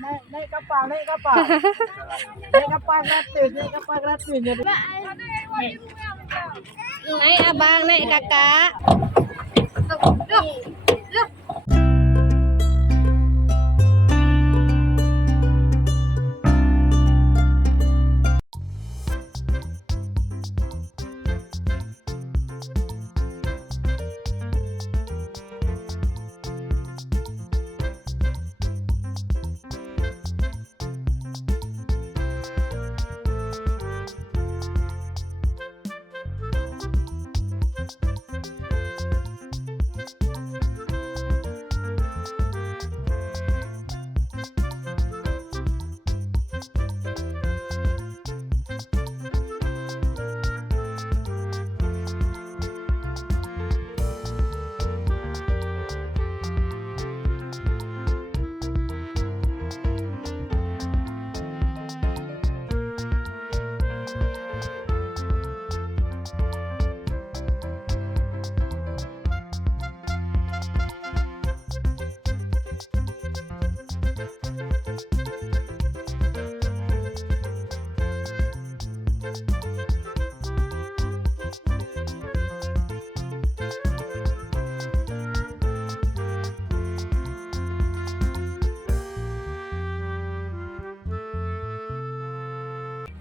naik kapal, naik kapal. Naik kapal gratis, naik kapal gratis. Jadi. Naik abang, naik kakak.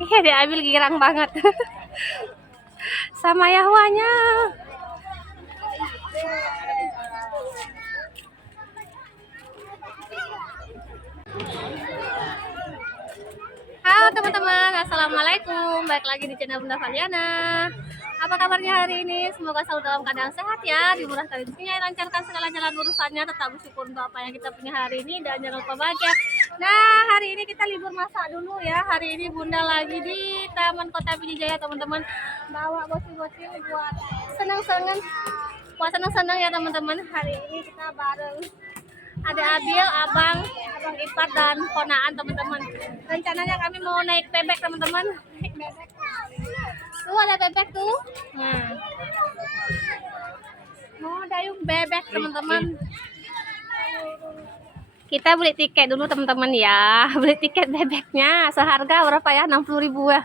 Iya, diambil girang banget. Sama Yahwanya. Halo teman-teman, assalamualaikum. Balik lagi di channel Bunda Valiana. Apa kabarnya hari ini? Semoga selalu dalam keadaan sehat ya, dimurahkan rezekinya, lancarkan segala jalan urusannya, tetap bersyukur untuk apa yang kita punya hari ini, dan jangan lupa bahagia. Nah, hari ini kita libur masak dulu ya. Hari ini Bunda lagi di Taman Kota Pidijaya teman-teman, bawa bocil-bocil buat senang-senang, buat senang-senang ya teman-teman. Hari ini kita bareng ada Abil, abang ipar dan ponaan teman-teman. Rencananya kami mau naik bebek teman-teman. Naik bebek. Tuh ada bebek tuh. Nah. Mau dayung bebek teman-teman. Kita beli tiket dulu teman-teman ya. Beli tiket bebeknya seharga berapa ya? 60.000 ya.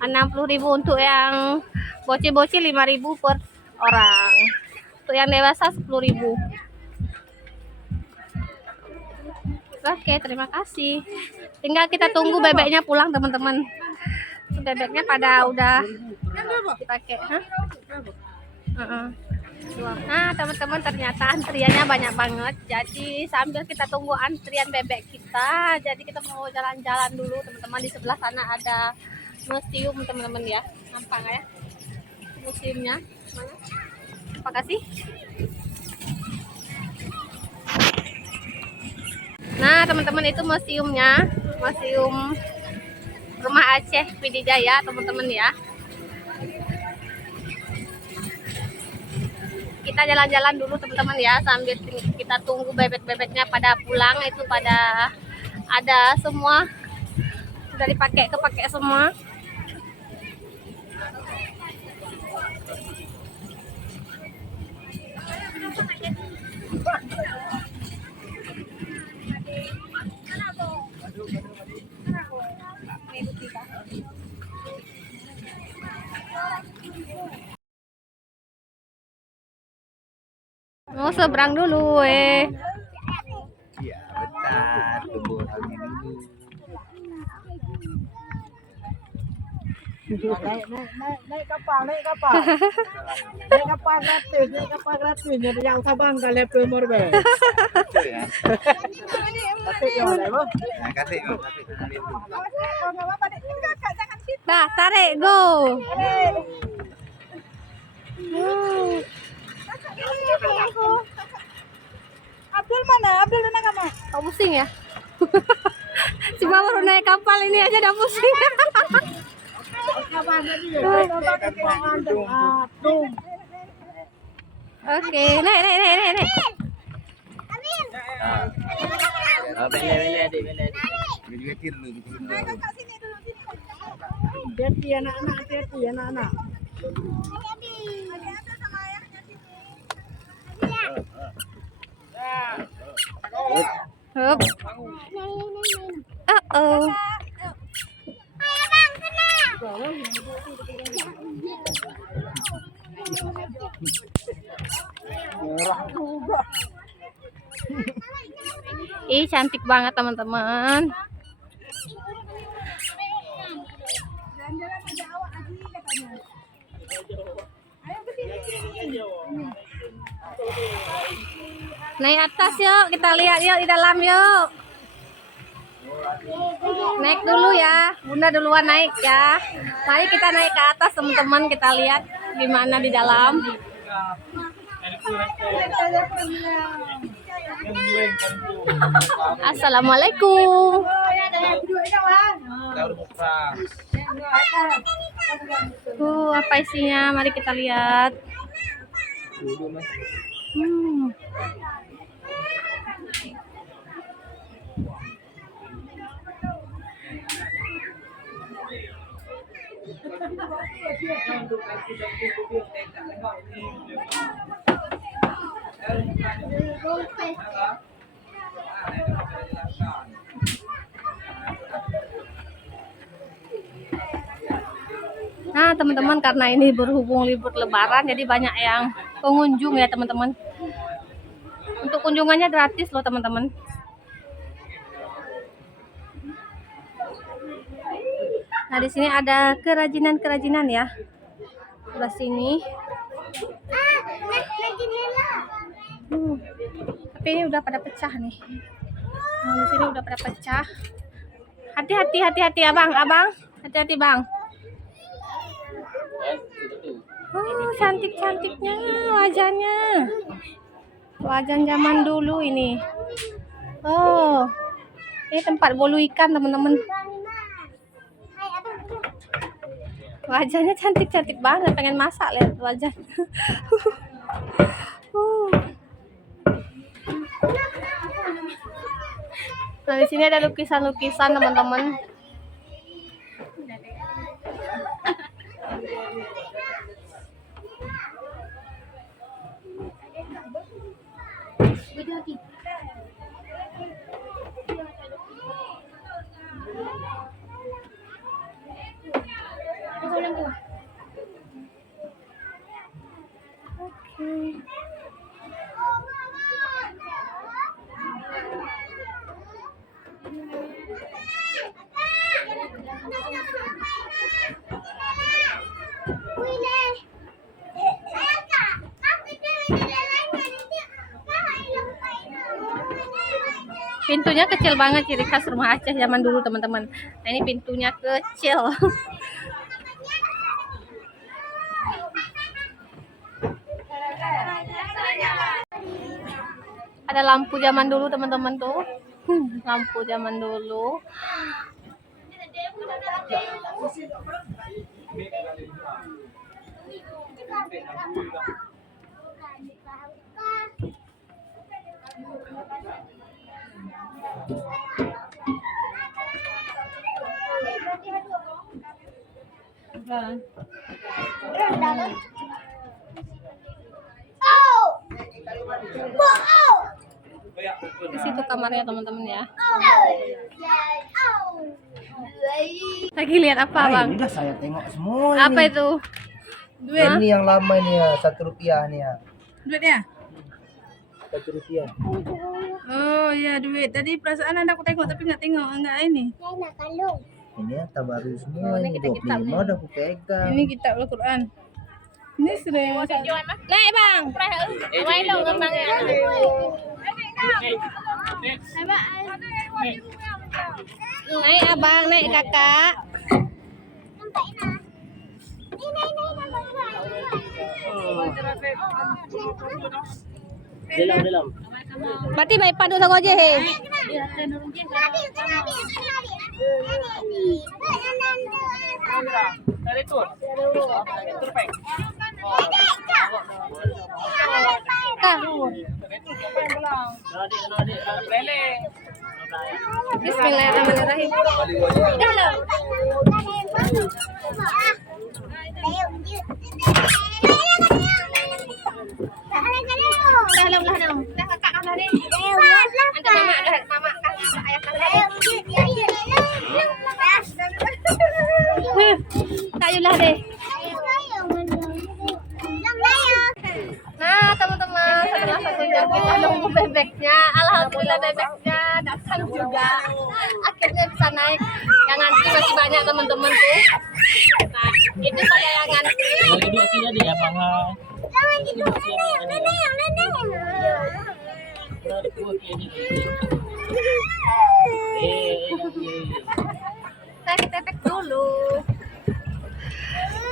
60.000 untuk yang bocil-bocil, 5.000 per orang. Untuk yang dewasa 10.000. Oke, terima kasih. Tinggal kita tunggu bebeknya pulang teman-teman. Bebeknya pada udah dipakai. Nah teman-teman, ternyata antriannya banyak banget. Jadi sambil kita tunggu antrian bebek kita, jadi kita mau jalan-jalan dulu teman-teman. Di sebelah sana ada museum teman-teman ya. Nampak ya museumnya? Mana? Terima kasih. Nah teman-teman, itu museumnya, museum Rumah Aceh Pidijaya teman-teman ya. Kita jalan-jalan dulu teman-teman ya, sambil kita tunggu bebek-bebeknya pada pulang. Itu pada ada semua, sudah dipakai, kepake semua. Mau seberang dulu Iya, bentar, tunggu lagi dulu. Naik kapal, naik kapal. Naik kapal gratis, naik kapal gratis. Jadi yang Sabang ke level Morbe. Nah, tarik, go. Abdul mana? Abdul naik apa? Kau pusing ya? Cuma baru naik kapal ini aja udah pusing. Oke, naik. Hati anak-anak, hati anak-anak. Hup. Oh. Ih, cantik banget teman-teman. Naik atas yuk, kita lihat yuk di dalam yuk. Naik dulu ya, Bunda duluan naik ya. Mari kita naik ke atas teman-teman, kita lihat gimana di dalam. Assalamualaikum. Apa isinya? Mari kita lihat. Nah teman-teman, karena ini berhubung libur lebaran jadi banyak yang pengunjung ya teman-teman. Untuk kunjungannya gratis loh teman-teman. Nah di sini ada kerajinan-kerajinan ya. Sebelah sini. Tapi ini udah pada pecah nih. Nah, di sini udah pada pecah. Hati-hati abang. Hati-hati bang. Cantik-cantiknya wajahnya. Wajah zaman dulu ini. Oh, ini tempat bolu ikan teman-teman. Wajahnya cantik-cantik banget, pengen masak lihat wajah. Nah di sini ada lukisan-lukisan teman-teman. Pintunya kecil banget, ciri khas rumah Aceh zaman dulu teman-teman. Nah ini pintunya kecil. Ada lampu zaman dulu teman-teman tuh. Lampu zaman dulu. Di situ kamarnya teman-teman ya. Lagi lihat apa bang? Ini udah saya tengok semua. Apa ini. itu? Duit. Ini yang lama ini ya, Rp1 nih ya. Duitnya? Rp1. Oh iya duit. Tadi perasaan anda aku tengok tapi nggak tengok, enggak ini. Ini ya tabaru semua. Oh, ini ini kitab 25 udah aku pegang. Ini kitab Al-Quran. Ini sudah yang masak. Naik bang. Main dong kembangnya. Naik abang, naik kakak. Dalam. Berarti baik padu sama aja he. Bismillahirrahmanirrahim. Dalam. Dalam lah dong. Dah kakak kalah ni. Antar mama dah mama kasih ayah kasih. bisa naik. Yang ngantri masih banyak teman-teman tuh. Nah, itu pada yang ngantri. Lagi dua tidak dia bangga. Naik tepek dulu.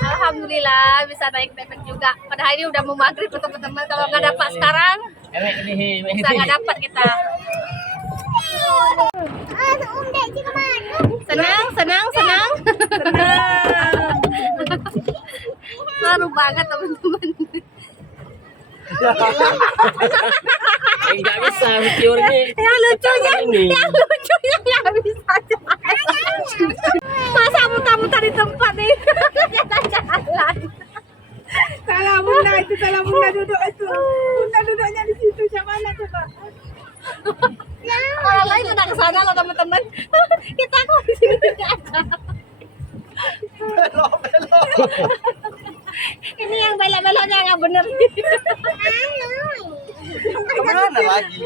Alhamdulillah bisa naik tepek juga. Padahal ini udah mau maghrib teman-teman. Kalau nggak dapat sekarang, bisa nggak dapat kita. Senang, senang, senang. Seru banget teman-teman. Enggak bisa teorinya. Yang lucunya nggak bisa masa muter-muter di tempat nih. Jalan-jalan. Salah bunda itu, salah bunda duduk itu. Bunda duduknya di situ, macam mana coba? Orang lain udah kesana loh teman-teman. Kita kok di sini aja. Ini yang belok-beloknya nggak bener. Kemana lagi?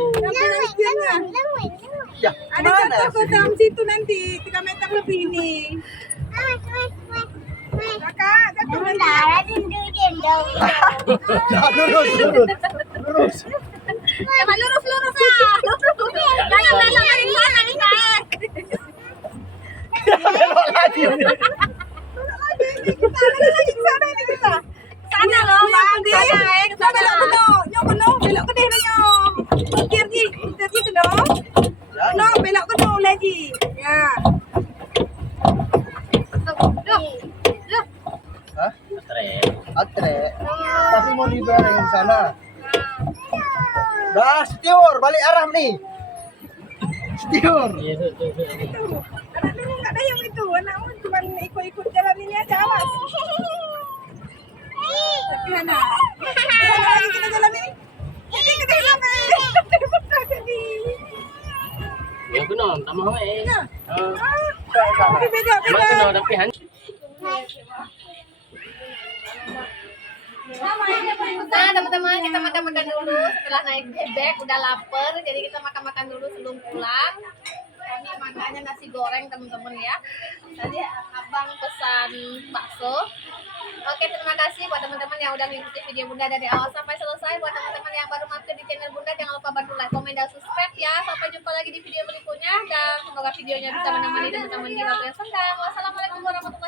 Ya, Ada satu dalam situ nanti 3 meter lebih ini. Kakak, jatuh nanti. Lurus. Coba lurus ya. Jangan belok dari sana nih naik. Belok lagi. Kita ada lagi ke sana ini kita. Sana loh, Bang. Naik Kita belok ke no, belok ke deh no. Kiri ke no. No, belok ke no lagi. Ya. Loh. Hah? Atre. Tapi mau dibareng di sana. Dah, setiur, balik arah nih. Setiur. Anak dulu nggak ada yang itu, anakmu cuma ikut-ikut jalan ini aja, awas. Tapi anak, jalan lagi kita jalan ini. Jadi kita jalan jadi. Ya benar, tak mau Tapi beda. tapi Nah teman-teman kita makan-makan dulu setelah naik bebek udah lapar jadi kita makan-makan dulu sebelum pulang. Kami makannya nasi goreng teman-teman ya. Tadi abang pesan bakso. Oke terima kasih buat teman-teman yang udah ngikuti video Bunda dari awal sampai selesai. Buat teman-teman yang baru mampir di channel Bunda jangan lupa bantu like, komen, dan subscribe ya. Sampai jumpa lagi di video berikutnya dan semoga videonya bisa menemani teman-teman di waktu yang senggang. Wassalamualaikum warahmatullahi wabarakatuh.